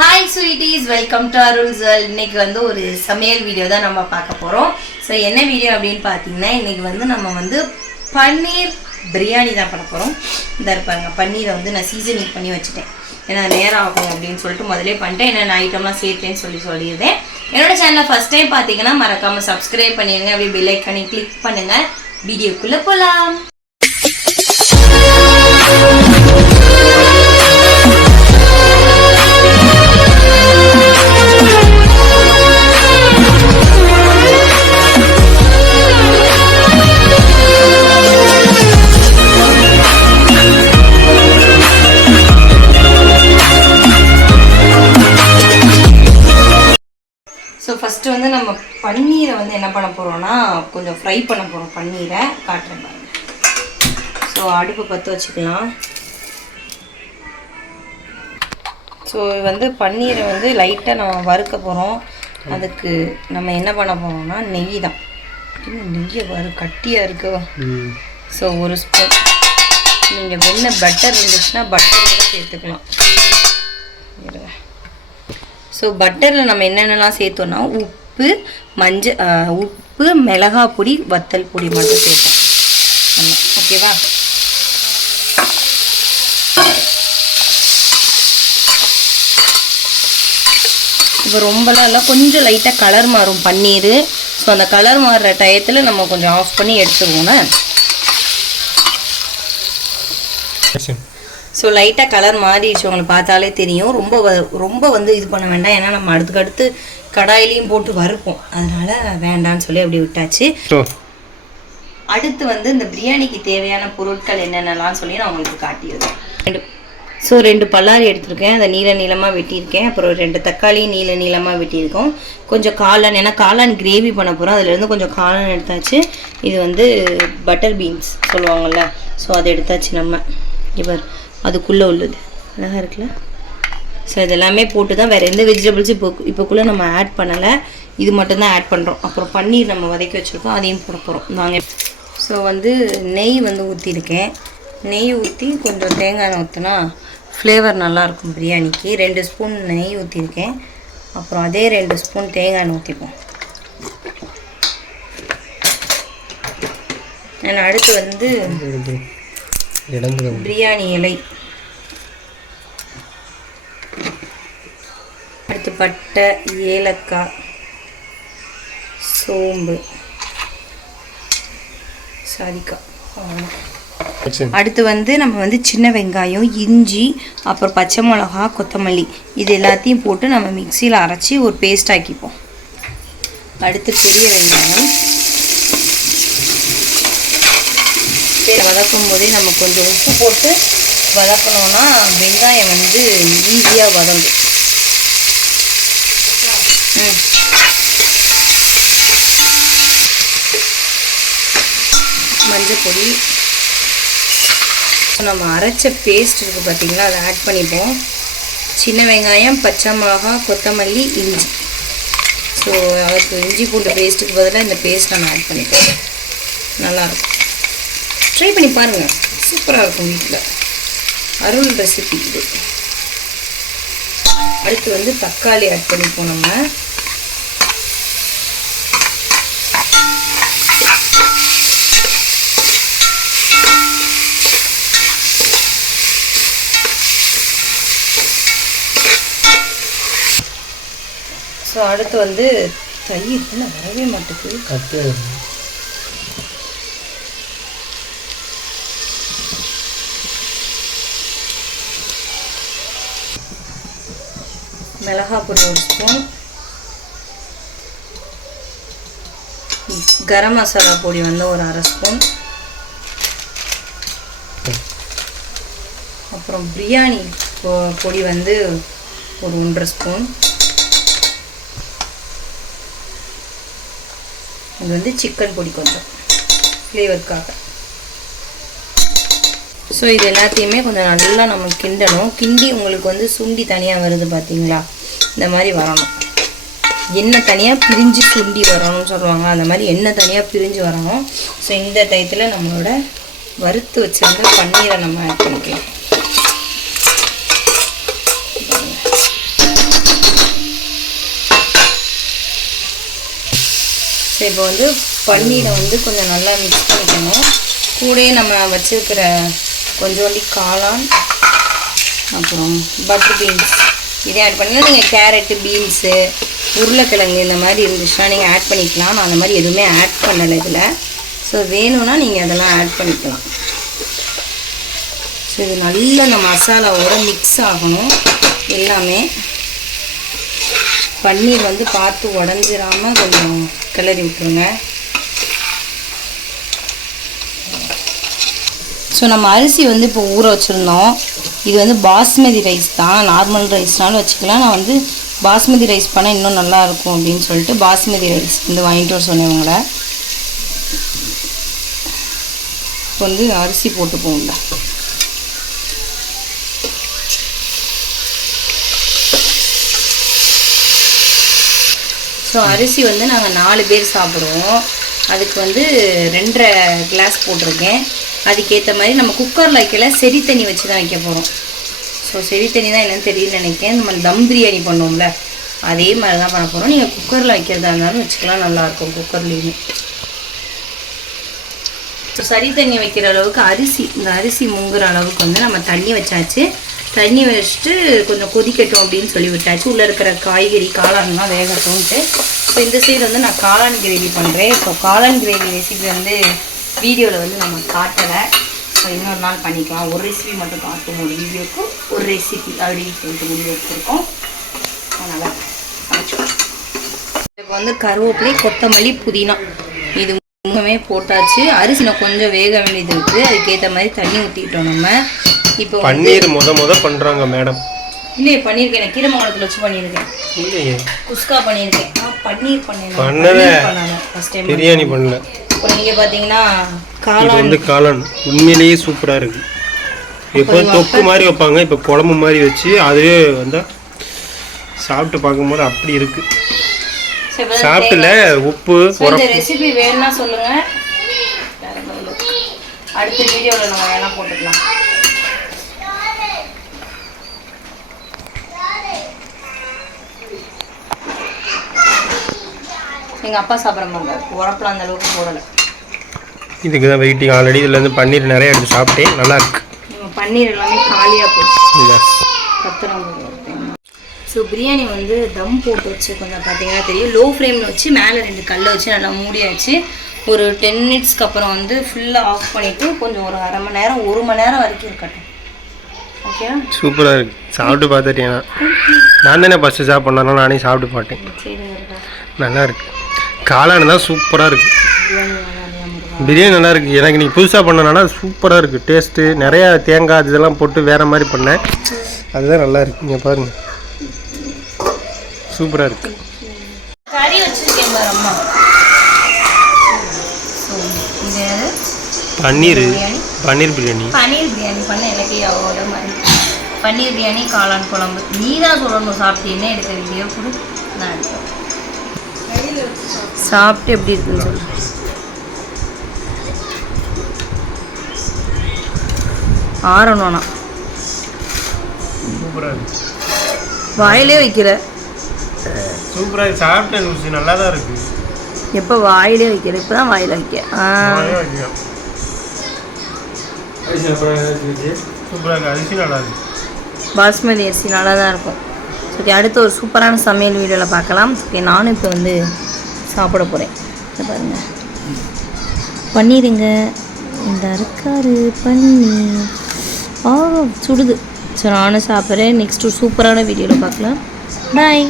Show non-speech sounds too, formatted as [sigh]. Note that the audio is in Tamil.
Hi sweeties welcome to Arul world இன்னைக்கு வந்து ஒரு சமையல் வீடியோ தான் நம்ம பார்க்க போகிறோம் ஸோ என்ன வீடியோ அப்படின்னு பார்த்தீங்கன்னா இன்றைக்கி வந்து நம்ம வந்து பன்னீர் பிரியாணி தான் பண்ண போகிறோம் இந்த இருப்பாங்க பன்னீரை வந்து நான் சீசனிங் பண்ணி வச்சுட்டேன். ஏன்னா நேரம் ஆகும் அப்படின்னு சொல்லிட்டு முதலே பண்ணிட்டேன். என்னென்ன ஐட்டம்லாம் சேர்த்தேன்னு சொல்லி சொல்லியிருந்தேன். என்னோட சேனலை ஃபஸ்ட் டைம் பார்த்தீங்கன்னா மறக்காமல் சப்ஸ்கிரைப் பண்ணிடுங்க அப்படியே பெல் ஐக்கானே கிளிக் பண்ணுங்கள் வீடியோக்குள்ளே போகலாம் பன்னீரை வந்து என்ன பண்ண போகிறோம்னா கொஞ்சம் ஃப்ரை பண்ண போகிறோம் பன்னீரை காட்டுறேன் பாருங்க. ஸோ அடுப்பு பற்ற வச்சுக்கலாம். ஸோ வந்து பன்னீரை வந்து லைட்டாக நம்ம வறுக்க போகிறோம் அதுக்கு நம்ம என்ன பண்ண போகிறோம்னா நெய் தான். நெய்யை வறு கட்டியாக இருக்கு? ஸோ ஒரு ஸ்பூன் நீங்கள் வெண்ணெய் பட்டர் இருந்துச்சுன்னா பட்டர் கூட சேர்த்துக்கலாம். ஸோ பட்டரில் நம்ம என்னென்னலாம் சேர்த்தோம்னா உப்பு மஞ்சள் உப்பு மிளகாய் பொடி வத்தல் பொடி மட்டும் ஆமாம் ஓகேவா? இப்போ ரொம்பலாம் இல்லை கொஞ்சம் லைட்டாக கலர் மாறும் பன்னீர். ஸோ அந்த கலர் மாறுற டயத்தில் நம்ம கொஞ்சம் ஆஃப் பண்ணி எடுத்துருவோண்ணே ஸோ லைட்டாக கலர் மாறிடுச்சு உங்களுக்கு பார்த்தாலே தெரியும். ரொம்ப ரொம்ப வந்து இது பண்ண வேண்டாம். ஏன்னா நம்ம அடுத்துக்கடுத்து கடாயிலையும் போட்டு வறுப்போம். அதனால வேண்டாம்னு சொல்லி அப்படி விட்டாச்சு. அடுத்து வந்து இந்த பிரியாணிக்கு தேவையான பொருட்கள் என்னென்னலாம் சொல்லி நான் உங்களுக்கு காட்டியிருக்கேன். ரெண்டு ஸோ ரெண்டு பல்லாரி எடுத்திருக்கேன். அதை நீல நீளமாக வெட்டியிருக்கேன். அப்புறம் ரெண்டு தக்காளி நீல நீளமாக வெட்டியிருக்கோம். கொஞ்சம் காளான் ஏன்னா காளான் கிரேவி பண்ண போகிறோம் அதுலேருந்து கொஞ்சம் காளான் எடுத்தாச்சு. இது வந்து பட்டர் பீன்ஸ் சொல்லுவாங்கள்ல ஸோ அதை எடுத்தாச்சு நம்ம. இவர் அதுக்குள்ளே உள்ளது. அழகாக இருக்குல்ல? ஸோ இதெல்லாமே போட்டு தான் வேறு எந்த வெஜிடபிள்ஸும் இப்போ இப்போக்குள்ளே நம்ம ஆட் பண்ணலை. இது மட்டும்தான் ஆட் பண்ணுறோம் அப்புறம் பன்னீர் நம்ம வதக்கி வச்சுருக்கோம். அதையும் போட போகிறோம் நாங்கள் ஸோ வந்து நெய் வந்து ஊற்றிருக்கேன் நெய் ஊற்றி கொஞ்சம் தேங்காய் ஊற்றினா ஃப்ளேவர் நல்லாயிருக்கும் பிரியாணிக்கு. ரெண்டு ஸ்பூன் நெய் ஊற்றிருக்கேன் அப்புறம் அதே ரெண்டு ஸ்பூன் தேங்காய் ஊற்றிப்போம் நான் அடுத்து வந்து பிரியாணி இலை. பட்டை ஏலக்காய் சோம்பு. சாரிக்காய். அடுத்து வந்து நம்ம வந்து சின்ன வெங்காயம் இஞ்சி அப்புறம் பச்சை மிளகா கொத்தமல்லி. இது எல்லாத்தையும் போட்டு நம்ம மிக்சியில் அரைச்சி ஒரு பேஸ்ட் ஆக்கிப்போம். அடுத்து பெரிய வெங்காயம். வதக்கும் போதே நம்ம கொஞ்சம் உப்பு போட்டு வதக்கணும்னா வெங்காயம் வந்து ஈஸியாக வதங்கும். மஞ்சள் பொடி நம்ம அரைச்ச பேஸ்ட் இருக்குது பார்த்திங்களா அதை ஆட் பண்ணிப்போம். சின்ன வெங்காயம் பச்சை மிளகா கொத்தமல்லி இஞ்சி. ஸோ அதுக்கு இஞ்சி பூண்டு பேஸ்ட்டுக்கு பதிலாக இந்த பேஸ்ட் நம்ம ஆட் பண்ணிப்போம். நல்லாயிருக்கும். ட்ரை பண்ணி பாருங்கள் சூப்பராக இருக்கும் வீட்டில் அருள் ரெசிபி இது. அடுத்து வந்து தக்காளி ஆட் பண்ணிப்போம் நம்ம. ஸோ அடுத்து வந்து தயிர் வரவே மாட்டேங்குது. கத்து பொடி ஒரு ஸ்பூன். கரம் மசாலா பொடி வந்து ஒரு அரை ஸ்பூன். அப்புறம் பிரியாணி பொ- பொடி வந்து ஒரு ஒன்றரை ஸ்பூன். இது வந்து சிக்கன் பொடி கொஞ்சம் ஃப்ளேவருக்காக. ஸோ இது எல்லாத்தையுமே கொஞ்சம் நல்லா நம்ம கிண்டணும். கிண்டி உங்களுக்கு வந்து சுண்டி தனியாக வருது பார்த்தீங்களா இந்த மாதிரி வரணும். எண்ணெய் தனியாக பிரிஞ்சு சுண்டி வரணும்னு சொல்லுவாங்க. அந்த மாதிரி எண்ணெய் தனியாக பிரிஞ்சு வரணும். ஸோ இந்த டயத்தில் நம்மளோட வறுத்து வச்சுருந்து பன்னீரை நம்ம ஆட் பண்ணிக்கலாம். ஸோ இப்போ வந்து பன்னீரை வந்து கொஞ்சம் நல்லா மிக்ஸ் பண்ணிக்கணும். கூடயே நம்ம வச்சுருக்கிற கொஞ்சோண்டி காளான் அப்புறம் பட்டர் பீன்ஸ் இதே ஆட் பண்ணால் நீங்கள் கேரட்டு பீன்ஸு உருளைக்கிழங்கு இந்த மாதிரி இருந்துச்சுன்னா நீங்கள் ஆட் பண்ணிக்கலாம். நான் அந்த மாதிரி எதுவுமே ஆட் பண்ணலை இதில். ஸோ வேணும்னா நீங்கள் அதெல்லாம் ஆட் பண்ணிக்கலாம். ஸோ இது நல்லா அந்த மசாலாவோட மிக்ஸ் ஆகணும். எல்லாமே பன்னீர் வந்து பார்த்து உடஞ்சிடாமல் கொஞ்சம் கிளறி விட்டுருங்க. ஸோ நம்ம அரிசி வந்து இப்போ ஊற வச்சுருந்தோம். இது வந்து பாஸ்மதி ரைஸ் தான். நார்மல் ரைஸ்னாலும் வச்சுக்கலாம். நான் வந்து பாஸ்மதி ரைஸ் பண்ணால் இன்னும் நல்லாயிருக்கும் அப்படின்னு சொல்லிட்டு பாஸ்மதி ரைஸ் வந்து வாங்கிட்டு வர சொன்னேன் இப்போ வந்து அரிசி போட்டு போகுங்க ஸோ அரிசி வந்து நாங்கள் நாலு பேர் சாப்பிடுவோம். அதுக்கு வந்து ரெண்டரை கிளாஸ் போட்டிருக்கேன். அதுக்கேற்ற மாதிரி நம்ம குக்கரில் வைக்கல செடி தண்ணி வச்சு தான் வைக்க போகிறோம் ஸோ செடி தண்ணி தான் என்னென்னு தெரியல நினைக்கிறேன். நம்ம தம் பிரியாணி பண்ணுவோம்ல அதே மாதிரி தான் பண்ண போகிறோம் நீங்கள் குக்கரில் வைக்கிறதா இருந்தாலும் வச்சுக்கலாம் நல்லாயிருக்கும் குக்கர்லேயுமே ஸோ சரி தண்ணி வைக்கிற அளவுக்கு அரிசி இந்த அரிசி முங்குற அளவுக்கு வந்து நம்ம தண்ணி வச்சாச்சு. தண்ணி வச்சுட்டு கொஞ்சம் கொதிக்கட்டும் அப்படின்னு சொல்லி விட்டாச்சு. உள்ளே இருக்கிற காய்கறி காளான்லாம் வேகட்டும்ட்டு. ஸோ இந்த சைடு வந்து நான் காளான் கிரேவி பண்ணுறேன் ஸோ காளான் கிரேவி ரெசிபி வந்து வீடியோவில் வந்து நம்ம காட்டலை. ஸோ இன்னொரு நாள் பண்ணிக்கலாம். ஒரு ரெசிபி மட்டும் காட்டும். ஒரு வீடியோக்கு ஒரு ரெசிபி அப்படின்னு சொல்லிட்டு வீடியோ எடுத்துருக்கோம் அதனால் சமைச்சுக்கலாம் இப்போ வந்து கருவேப்பிலை கொத்தமல்லி புதினா. இது மூணுமே போட்டாச்சு. அரிசி நான் கொஞ்சம் வேக வேண்டியது இருக்குது அதுக்கேற்ற மாதிரி தண்ணி ஊற்றிக்கிட்டோம் நம்ம. இப்போ பன்னீர் முத முத பண்றாங்க மேடம் இல்லையே பண்ணியிருக்கேன் நான் கீரமங்கலத்தில் வச்சு பண்ணியிருக்கேன். இல்லையே. குஸ்கா பண்ணியிருக்கேன். பன்னீர் பண்ணேன். பண்ணல. ஃபஸ்ட் டைம் பிரியாணி பண்ணல. இப்போ நீங்கள் பார்த்தீங்கன்னா இது வந்து காளான். உண்மையிலேயே சூப்பரா இருக்கு. இப்போ தொக்கு மாதிரி வைப்பாங்க. இப்போ குழம்பு மாதிரி வச்சு அதுவே வந்தா சாப்பிட்டு பார்க்கும்போது அப்படி இருக்கு. சரி, இப்ப சாப்பிட்டுல உப்பு இந்த ரெசிபி வேணும்னா சொல்லுங்க. வேற ஒண்ணும் இல்ல. அடுத்த வீடியோவில் நம்ம வேணா போட்டுக்கலாம். எங்க அப்பா சாப்பிட்ற மாதிரி உரப்பில் அந்த அளவுக்கு போடலை. இதுக்கு தான் வெயிட்டிங் ஆல்ரெடி இதுல இருந்து பன்னீர் நிறைய எடுத்து சாப்பிட்டேன். நல்லா இருக்கு. பன்னீர் எல்லாமே காலியாக போச்சு. கத்துறோம். ஸோ பிரியாணி வந்து தம் போட்டு வச்சு கொஞ்சம் பார்த்தீங்கன்னா தெரியும். லோ ஃப்ளேமில் வச்சு மேலே ரெண்டு கல்லை வச்சு நல்லா மூடியாச்சு. ஒரு டென் மினிட்ஸ்க்கு அப்புறம் வந்து ஃபுல்லாக ஆஃப் பண்ணிவிட்டு கொஞ்சம் ஒரு அரை மணி நேரம் ஒரு மணி நேரம் வரைக்கும் இருக்கட்டும். ஓகே சூப்பரா இருக்கு. சாப்பிட்டு பார்த்துட்டேன் [laughs] நான். தானே ஃபஸ்ட்டு சாப்பிட்றதுனால நானே சாப்பிட்டு பார்த்தேன் நல்லா இருக்கு. காளான் தான் சூப்பரா இருக்கு. பிரியாணி நல்லா இல்லையா முருகா பிரியாணி நல்லா இருக்கு. எனக்கு நீ புதுசாக பண்ணனால சூப்பராக இருக்கு. டேஸ்ட்டு நிறைய தேங்காய் இதெல்லாம் போட்டு வேற மாதிரி பண்ணேன். அதுதான் நல்லா இருக்கு. இங்கே பாருங்க. சூப்பராக இருக்கு. கறி வச்சுருக்கேன் பாரு அம்மா. ஸோ இது பன்னீர். பன்னீர் பிரியாணி. பன்னீர் பிரியாணி பண்ண எனக்கு அவ்வளோ மாதிரி. பன்னீர் பிரியாணி காளான் குழம்பு. நீ தான் சொல்லணும் சாப்பிட்டீங்கன்னா எடுக்க வீடியோ கொடு. நான் சாப்பிட்டு எப்படி இருக்குன்னு சொல்லு. ஆறணும்னா வாயிலே வைக்கிற சூப்பராக இருக்கு. சாப்பிட்டேன் ருசி நல்லா தான் இருக்கு. எப்போ வாயிலே வைக்கிற இப்போ தான் வாயில் வைக்க. ஆ. சூப்பராக இருக்கு. அரிசி நல்லா இருக்கு. பாஸ்மதி அரிசி நல்லா தான் இருக்கும். ஓகே அடுத்து ஒரு சூப்பரான சமையல் வீடியோவில் பார்க்கலாம். ஓகே நானும் இப்போ வந்து சாப்பிட போகிறேன் இதை பாருங்க. பன்னீருங்க. இந்த இருக்காரு பன்னீர். ஆ சுடுது. ஸோ நானும் சாப்பிட்றேன். நெக்ஸ்ட்டு சூப்பரான வீடியோவில் பார்க்கலாம். பாய்